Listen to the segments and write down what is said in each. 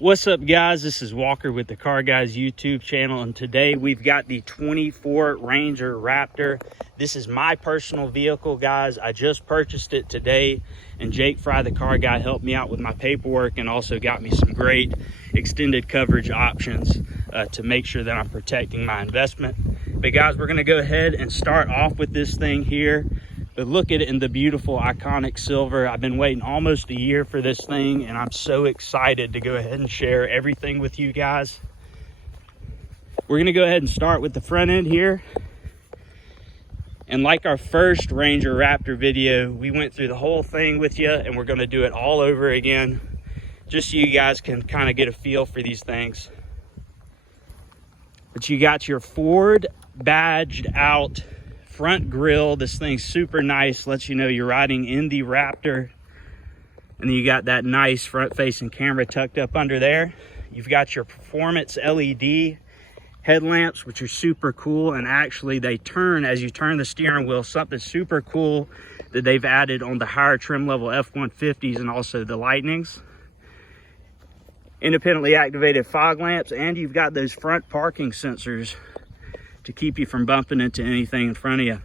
What's up, guys? This is Walker with the Car Guys YouTube channel, and today we've got the 24 Ranger Raptor. This is my personal vehicle, guys. I just purchased it today, and Jake Fry, the car guy, helped me out with my paperwork and also got me some great extended coverage options to make sure that I'm protecting my investment. But guys, we're gonna go ahead and start off with this thing here. But look at it in the beautiful iconic silver. I've been waiting almost a year for this thing, and I'm so excited to go ahead and share everything with you guys. We're gonna go ahead and start with the front end here. And like our first Ranger Raptor video, we went through the whole thing with you, and we're gonna do it all over again, just so you guys can kind of get a feel for these things. But you got your Ford badged out front grille. This thing's super nice, lets you know you're riding in the Raptor. And then you got that nice front facing camera tucked up under there. You've got your performance LED headlamps, which are super cool, and actually they turn as you turn the steering wheel. Something super cool that they've added on the higher trim level F-150s and also the Lightnings. Independently activated fog lamps, and you've got those front parking sensors to keep you from bumping into anything in front of you.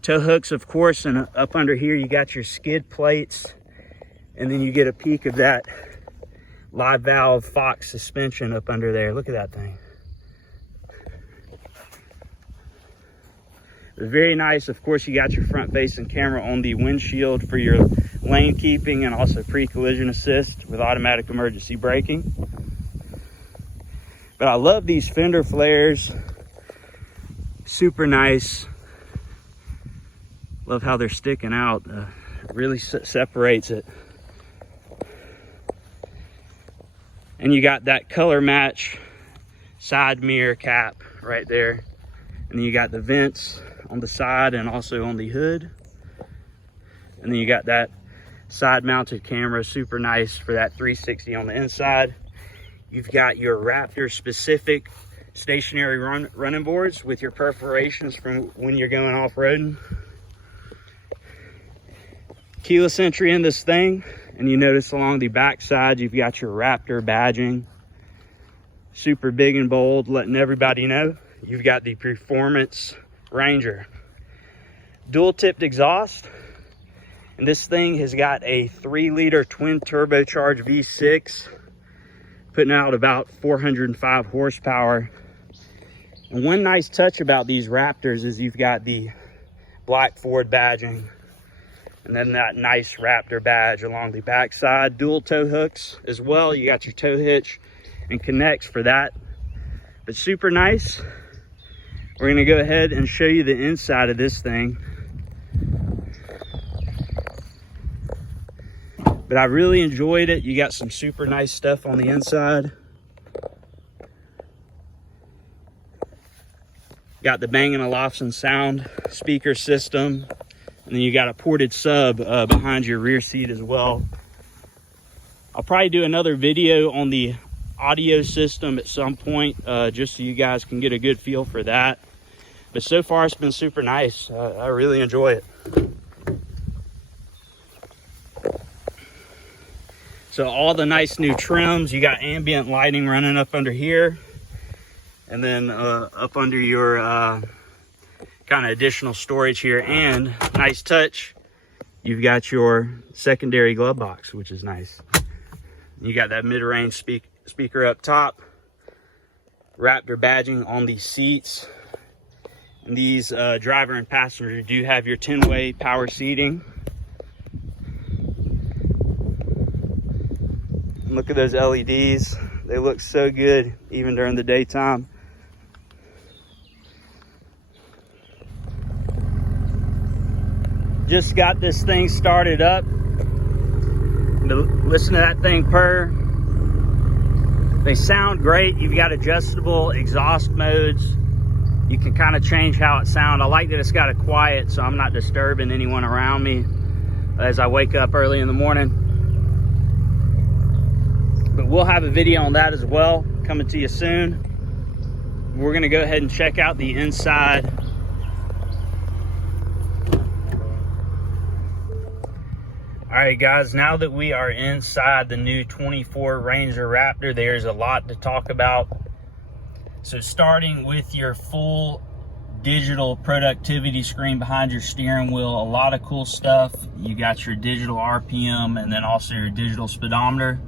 Tow hooks, of course, and up under here you got your skid plates, and then you get a peek of that live valve Fox suspension up under there. Look at that thing. Very nice. Of course, you got your front facing camera on the windshield for your lane keeping and also pre-collision assist with automatic emergency braking. But I love these fender flares. Super nice. Love how they're sticking out. It really separates it. And you got that color match side mirror cap right there. And then you got the vents on the side and also on the hood. And then you got that side mounted camera, super nice for that 360 on the inside. You've got your Raptor specific stationary running boards with your perforations from when you're going off-roading. Keyless entry in this thing, and you notice along the back side you've got your Raptor badging, super big and bold, letting everybody know you've got the Performance Ranger. Dual tipped exhaust, and this thing has got a 3-liter twin turbocharged V6 putting out about 405 horsepower. And one nice touch about these Raptors is you've got the black Ford badging and then that nice Raptor badge along the back side. Dual tow hooks as well. You got your tow hitch and connects for that. But super nice. We're gonna go ahead and show you the inside of this thing. But I really enjoyed it. You got some super nice stuff on the inside. Got the Bang & Olufsen sound speaker system, and then you got a ported sub behind your rear seat as well. I'll probably do another video on the audio system at some point, just so you guys can get a good feel for that. But so far it's been super nice. I really enjoy it. So all the nice new trims, you got ambient lighting running up under here. And then up under your kind of additional storage here, and nice touch, you've got your secondary glove box, which is nice. You got that mid-range speaker up top, Raptor badging on the seats. And these driver and passenger do have your 10-way power seating. And look at those LEDs. They look so good even during the daytime. Just got this thing started up. Listen to that thing purr. They sound great. You've got adjustable exhaust modes. You can kind of change how it sounds. I like that it's got a quiet, so I'm not disturbing anyone around me as I wake up early in the morning. But we'll have a video on that as well coming to you soon. We're gonna go ahead and check out the inside. All right, right, guys, now that we are inside the new 24 Ranger Raptor, there's a lot to talk about. So starting with your full digital productivity screen behind your steering wheel, a lot of cool stuff. You got your digital RPM and then also your digital speedometer.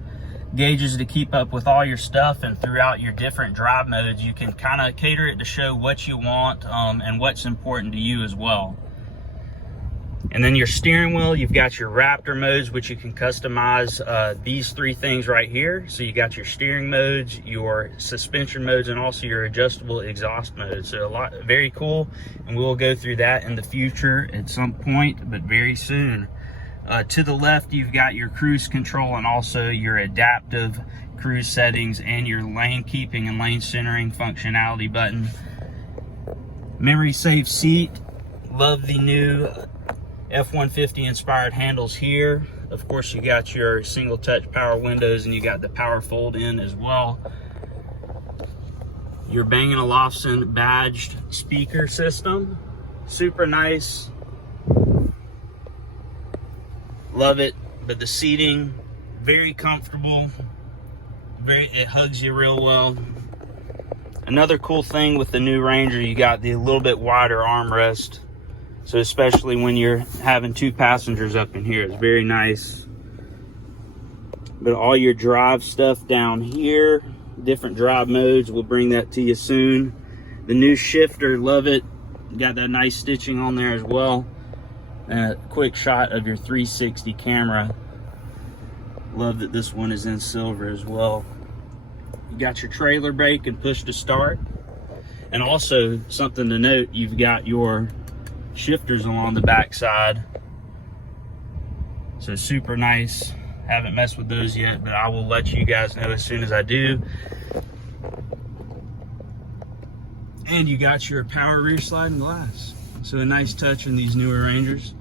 Gauges to keep up with all your stuff, and throughout your different drive modes, you can kind of cater it to show what you want and what's important to you as well. And then your steering wheel, you've got your Raptor modes, which you can customize these three things right here. So you got your steering modes, your suspension modes, and also your adjustable exhaust modes. So very cool, and we'll go through that in the future at some point, but very soon. To the left, you've got your cruise control and also your adaptive cruise settings and your lane keeping and lane centering functionality button. Memory save seat. Love the new F-150 inspired handles here. Of course, you got your single touch power windows and you got the power fold in as well. Your Bang & Olufsen badged speaker system. Super nice. Love it, but the seating, very comfortable. It hugs you real well. Another cool thing with the new Ranger, you got the little bit wider armrest. So especially when you're having two passengers up in here, it's very nice. But all your drive stuff down here, different drive modes, we'll bring that to you soon. The new shifter, love it. Got that nice stitching on there as well. And a quick shot of your 360 camera. Love that this one is in silver as well. You got your trailer brake and push to start. And also something to note, you've got your shifters along the back side. So super nice. Haven't messed with those yet, but I will let you guys know as soon as I do. And you got your power rear sliding glass. So a nice touch in these newer Rangers.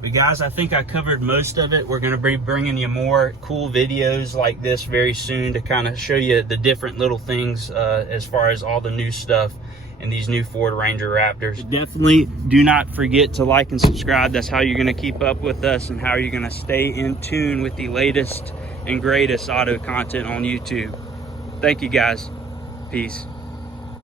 But guys, I think I covered most of it. We're going to be bringing you more cool videos like this very soon to kind of show you the different little things as far as all the new stuff in these new Ford Ranger Raptors. Definitely do not forget to like and subscribe. That's how you're going to keep up with us and how you're going to stay in tune with the latest and greatest auto content on YouTube. Thank you guys. Peace.